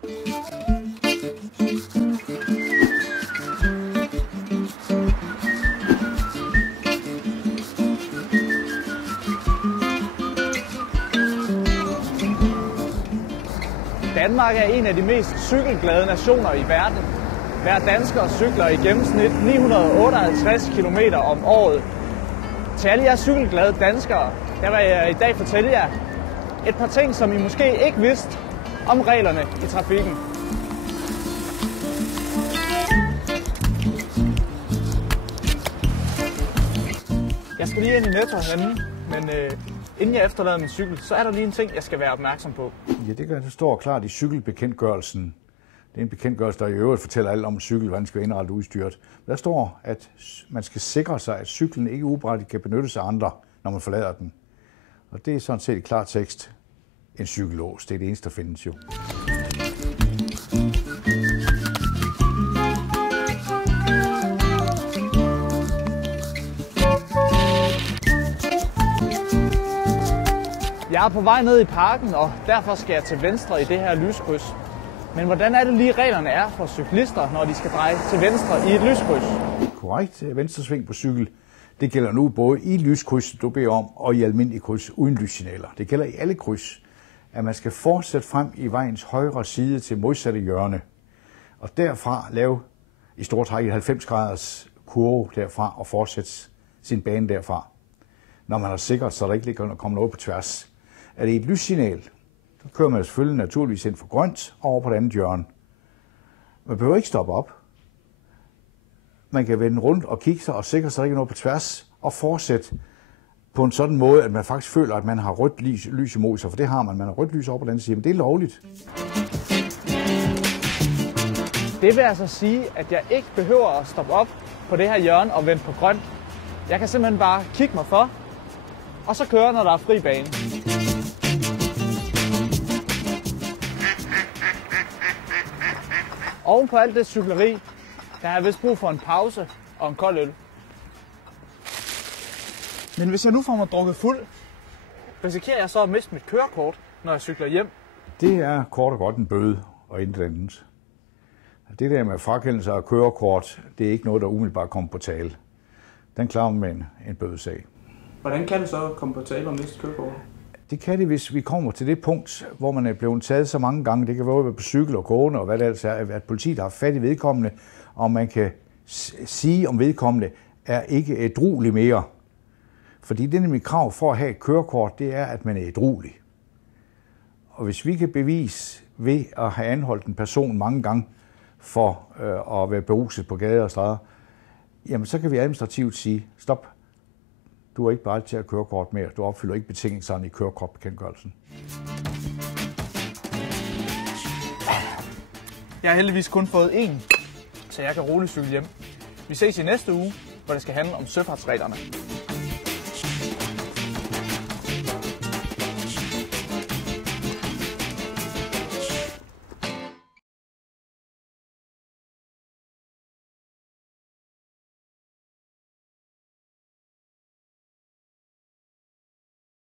Danmark er en af de mest cykelglade nationer i verden. Hver dansker cykler i gennemsnit 958 km om året. Til alle jer cykelglade danskere, der vil jeg i dag fortælle jer et par ting, som I måske ikke vidste om reglerne i trafikken. Jeg skal lige ind i Netto og handle, men inden jeg efterlader min cykel, så er der lige en ting, jeg skal være opmærksom på. Ja, det står klart i cykelbekendtgørelsen. Det er en bekendtgørelse, der i øvrigt fortæller alt om cykel, hvordan den skal indrette udstyret. Der står, at man skal sikre sig, at cyklen ikke uberettiget kan benyttes af andre, når man forlader den. Og det er sådan set i klar tekst en cykellås. Det er det eneste, der findes jo. Jeg er på vej ned i parken, og derfor skal jeg til venstre i det her lyskryds. Men hvordan er det lige reglerne er for cyklister, når de skal dreje til venstre i et lyskryds? Korrekt. Venstresving på cykel, det gælder nu både i lyskryds, du beder om, og i almindelig kryds uden lyssignaler. Det gælder i alle kryds, at man skal fortsætte frem i vejens højre side til modsatte hjørne. Og derfra lave i stort træk et 90 graders kurve derfra og fortsætte sin bane derfra. Når man har sikret, så der ikke ligger kommer noget på tværs. Er det et lyssignal, så kører man selvfølgelig naturligvis ind for grønt og over på det andet hjørne. Man behøver ikke stoppe op. Man kan vende rundt og kigge sig og sikre sig, der ikke er noget på tværs og fortsætte på en sådan måde, at man faktisk føler, at man har rødt lys imod sig, for det har man. Man har rødt lys over på den anden side, men det er lovligt. Det vil altså sige, at jeg ikke behøver at stoppe op på det her hjørne og vende på grønt. Jeg kan simpelthen bare kigge mig for, og så køre, når der er fri bane. Oven på alt det cykleri, der har jeg vist brug for en pause og en kold øl. Men hvis jeg nu får mig drukket fuld, risikerer jeg så at miste mit kørekort, når jeg cykler hjem? Det er kort og godt en bøde og intet andet. Det der med frakendelse af kørekort, det er ikke noget, der umiddelbart kommer på tale. Den klarer man med en bødesag. Hvordan kan det så komme på tale om miste kørekort? Det kan det, hvis vi kommer til det punkt, hvor man er blevet taget så mange gange. Det kan være på cykel og gående og hvad det altså er, at politiet har fat i vedkommende, og man kan sige om vedkommende er ikke ædruelig mere. Fordi det er nemlig krav for at have et kørekort, det er, at man er ædruelig. Og hvis vi kan bevise ved at have anholdt en person mange gange for at være beruset på gader og stræder, jamen så kan vi administrativt sige, stop. Du er ikke bare til at kørekort mere. Du opfylder ikke betingelserne i kørekortbekendtgørelsen. Jeg har heldigvis kun fået én, så jeg kan roligt cykle hjem. Vi ses i næste uge, hvor det skal handle om søfartsreglerne.